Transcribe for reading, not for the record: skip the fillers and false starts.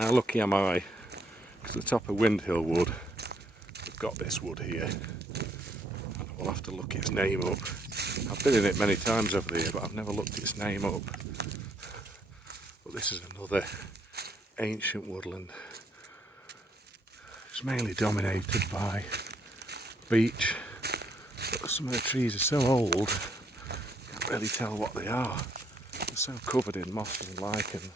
How lucky am I? Because the top of Windhill Wood, we've got this wood here. We'll have to look its name up. I've been in it many times over the year, but I've never looked its name up. But this is another ancient woodland. It's mainly dominated by beech, but some of the trees are so old, you can't really tell what they are. They're so covered in moss and lichen.